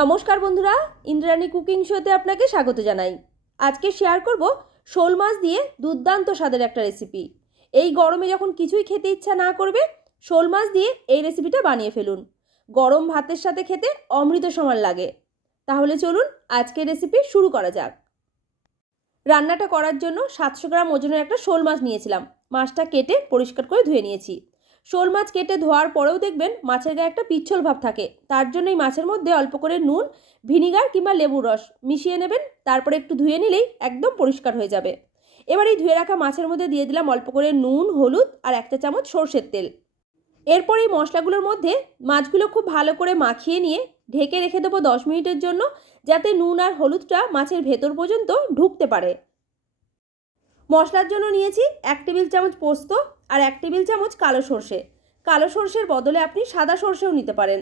নমস্কার বন্ধুরা, ইন্দ্রাণী কুকিং শোতে আপনাকে স্বাগত জানাই। আজকে শেয়ার করব শোল মাছ দিয়ে দুর্দান্ত স্বাদের একটা রেসিপি এই গরমে যখন কিছুই খেতে ইচ্ছা না করবে, শোল মাছ দিয়ে এই রেসিপিটা বানিয়ে ফেলুন। গরম ভাতের সাথে খেতে অমৃত সমান লাগে। তাহলে চলুন আজকের রেসিপি শুরু করা যাক। রান্নাটা করার জন্য সাতশো গ্রাম ওজনের একটা শোল মাছ নিয়েছিলাম। মাছটা কেটে পরিষ্কার করে ধুয়ে নিয়েছি। শোল মাছ কেটে ধোয়ার পরেও দেখবেন মাছের গায়ে একটা পিচ্ছল ভাব থাকে। তার জন্য এই মাছের মধ্যে অল্প করে নুন, ভিনিগার কিংবা লেবুর রস মিশিয়ে নেবেন, তারপরে একটু ধুয়ে নিলেই একদম পরিষ্কার হয়ে যাবে। এবার এই ধুয়ে রাখা মাছের মধ্যে দিয়ে দিলাম অল্প করে নুন, হলুদ আর একটা চামচ সর্ষের তেল। এরপর এই মশলাগুলোর মধ্যে মাছগুলো খুব ভালো করে মাখিয়ে নিয়ে ঢেকে রেখে দেবো দশ মিনিটের জন্য, যাতে নুন আর হলুদটা মাছের ভেতর পর্যন্ত ঢুকতে পারে। মশলার জন্য নিয়েছি এক টেবিল চামচ পোস্ত আর এক টেবিল চামচ কালো সর্ষে। কালো সর্ষের বদলে আপনি সাদা সর্ষেও নিতে পারেন।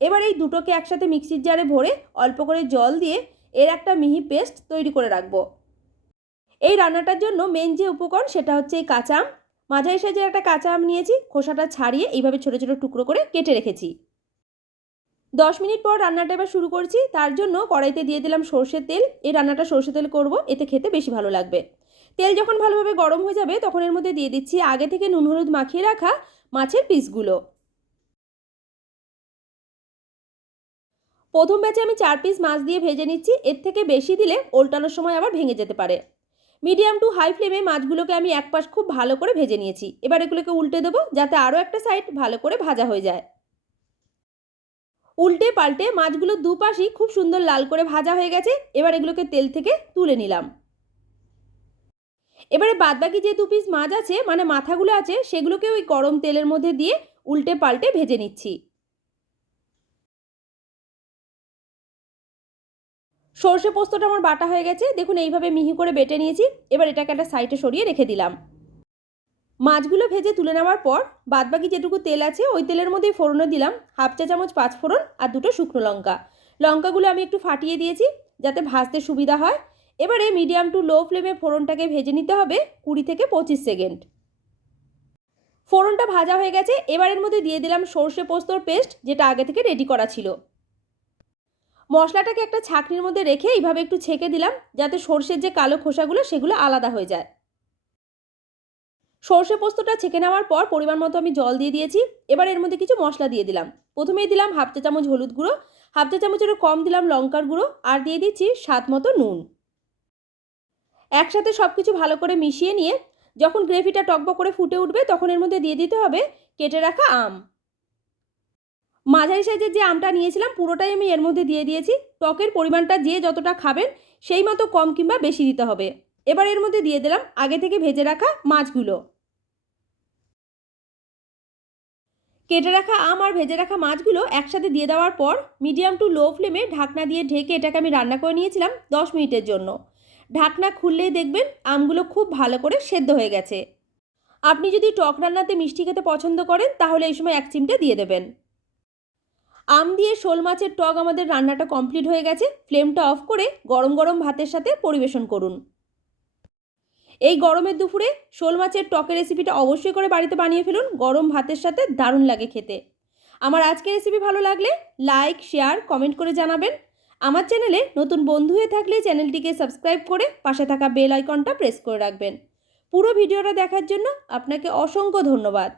এবার এই দুটোকে একসাথে মিক্সির জারে ভরে অল্প করে জল দিয়ে এর একটা মিহি পেস্ট তৈরি করে রাখব। এই রান্নাটার জন্য মেন যে উপকরণ সেটা হচ্ছে এই কাঁচা আম। মাঝারি সাইজের একটা কাঁচা আম নিয়েছি, খোসাটা ছাড়িয়ে এইভাবে ছোটো ছোটো টুকরো করে কেটে রেখেছি। দশ মিনিট পর রান্নাটা এবার শুরু করছি। তার জন্য কড়াইতে দিয়ে দিলাম সর্ষের তেল। এই রান্নাটা সর্ষে তেল করব, এতে খেতে বেশি ভালো লাগবে। তেল যখন ভালোভাবে গরম হয়ে যাবে, তখন এর মধ্যে দিয়ে দিচ্ছি আগে থেকে নুন হলুদ মাখিয়ে রাখা মাছের পিসগুলো। প্রথম ব্যাচে আমি চার পিস মাছ দিয়ে ভেজে নিচ্ছি, এর থেকে বেশি দিলে ওল্টানোর সময় আবার ভেঙে যেতে পারে। মিডিয়াম টু হাই ফ্লেমে মাছগুলোকে আমি এক পাশ খুব ভালো করে ভেজে নিয়েছি। এবার এগুলোকে উল্টে দেবো, যাতে আরও একটা সাইড ভালো করে ভাজা হয়ে যায়। উল্টে পাল্টে মাছগুলো দুপাশই খুব সুন্দর লাল করে ভাজা হয়ে গেছে, এবার এগুলোকে তেল থেকে তুলে নিলাম। এবারে বাদবাকি যে দু পিস মাছ আছে মানে মাথাগুলো আছে, সেগুলোকে ওই গরম তেলের মধ্যে দিয়ে উল্টে পাল্টে ভেজে নিচ্ছি। সর্ষে পোস্তটা আমার বাটা হয়ে গেছে, দেখুন এইভাবে মিহি করে বেটে নিয়েছি, এবার এটাকে একটা সাইডে সরিয়ে রেখে দিলাম। মাছগুলো ভেজে তুলে নেওয়ার পর, বাদবাকি যেটুকু তেল আছে, ওই তেলের মধ্যেই ফোড়নে দিলাম হাফ চা চামচ পাঁচ ফোড়ন আর দুটো শুকনো লঙ্কা। লঙ্কাগুলো আমি একটু ফাটিয়ে দিয়েছি, যাতে ভাজতে সুবিধা হয়। এবারে মিডিয়াম টু লো ফ্লেমে ফোড়নটাকে ভেজে নিতে হবে কুড়ি থেকে পঁচিশ সেকেন্ড। ফোড়নটা ভাজা হয়ে গেছে, এবারের মধ্যে দিয়ে দিলাম সর্ষে পোস্তর পেস্ট, যেটা আগে থেকে রেডি করা ছিল। মশলাটাকে একটা ছাকনির মধ্যে রেখে এইভাবে একটু ছেঁকে দিলাম, যাতে সর্ষের যে কালো খোসাগুলো, সেগুলো আলাদা হয়ে যায়। সর্ষে পোস্তটা ছেঁকে নেওয়ার পর পরিমাণ মতো আমি জল দিয়ে দিয়েছি, এবার এর মধ্যে কিছু মশলা দিয়ে দিলাম। প্রথমেই দিলাম হাফ চা চামচ হলুদ গুঁড়ো, হাফ চা চামচেরও কম দিলাম লঙ্কার গুঁড়ো, আর দিয়ে দিচ্ছি স্বাদ মতো নুন। একসাথে সব কিছু ভালো করে মিশিয়ে নিয়ে যখন গ্রেভিটা টকবক করে ফুটে উঠবে, তখন এর মধ্যে দিয়ে দিতে হবে কেটে রাখা আম। মাঝারি সাইজের যে আমটা নিয়েছিলাম, পুরোটাই আমি এর মধ্যে দিয়ে দিয়েছি। টকের পরিমাণটা যে যতটা খাবেন, সেই মতো কম কিংবা বেশি দিতে হবে। এবার এর মধ্যে দিয়ে দিলাম আগে থেকে ভেজে রাখা মাছগুলো। কেটে রাখা আম আর ভেজে রাখা মাছগুলো একসাথে দিয়ে দেওয়ার পর, মিডিয়াম টু লো ফ্লেমে ঢাকনা দিয়ে ঢেকে এটাকে আমি রান্না করে নিয়েছিলাম দশ মিনিটের জন্য। ঢাকনা খুললেই দেখবেন আমগুলো খুব ভালো করে সেদ্ধ হয়ে গেছে। আপনি যদি টক রান্নাতে মিষ্টি খেতে পছন্দ করেন, তাহলে এই সময় এক চিমটে দিয়ে দেবেন। আম দিয়ে শোল মাছের টক আমাদের রান্নাটা কমপ্লিট হয়ে গেছে। ফ্লেমটা অফ করে গরম গরম ভাতের সাথে পরিবেশন করুন। এই গরমের দুপুরে শোল মাছের টকের রেসিপিটা অবশ্যই করে বাড়িতে বানিয়ে ফেলুন। গরম ভাতের সাথে দারুণ লাগে খেতে। আমার আজকের রেসিপি ভালো লাগলে লাইক, শেয়ার, কমেন্ট করে জানাবেন। আমার চ্যানেলে নতুন বন্ধু হয়ে থাকলে চ্যানেলটিকে সাবস্ক্রাইব করে পাশে থাকা বেল আইকনটা প্রেস করে রাখবেন। পুরো ভিডিওটা দেখার জন্য আপনাকে অসংখ্য ধন্যবাদ।